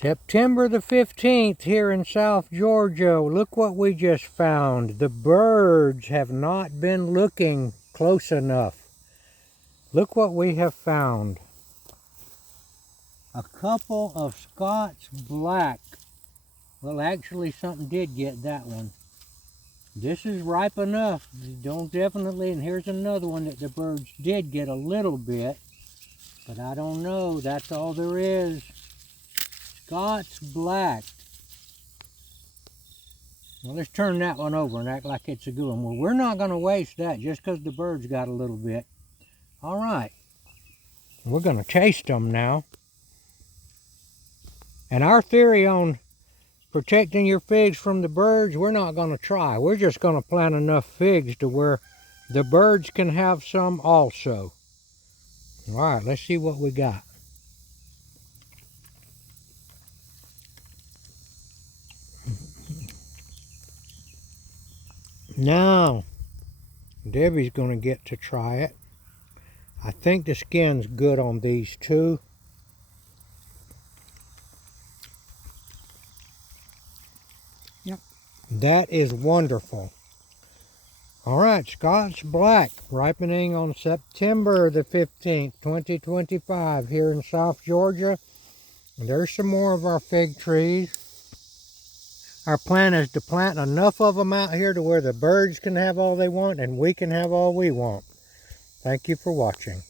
September the 15th here in South Georgia. Look what we just found. The birds have not been looking close enough. Look what we have found. A couple of Scots Black. Well, actually something did get that one. This is ripe enough. Don't definitely, and here's another one that the birds did get a little bit. But I don't know, that's all there is. Scots Black. Well, let's turn that one over and act like it's a good one. Well, we're not going to waste that just because the birds got a little bit. All right. We're going to taste them now. And our theory on protecting your figs from the birds, we're not going to try. We're just going to plant enough figs to where the birds can have some also. All right, let's see what we got. Now, Debbie's going to get to try it. I think the skin's good on these too. Yep. That is wonderful. All right, Scots Black, ripening on September the 15th, 2025 here in South Georgia. And there's some more of our fig trees. Our plan is to plant enough of them out here to where the birds can have all they want and we can have all we want. Thank you for watching.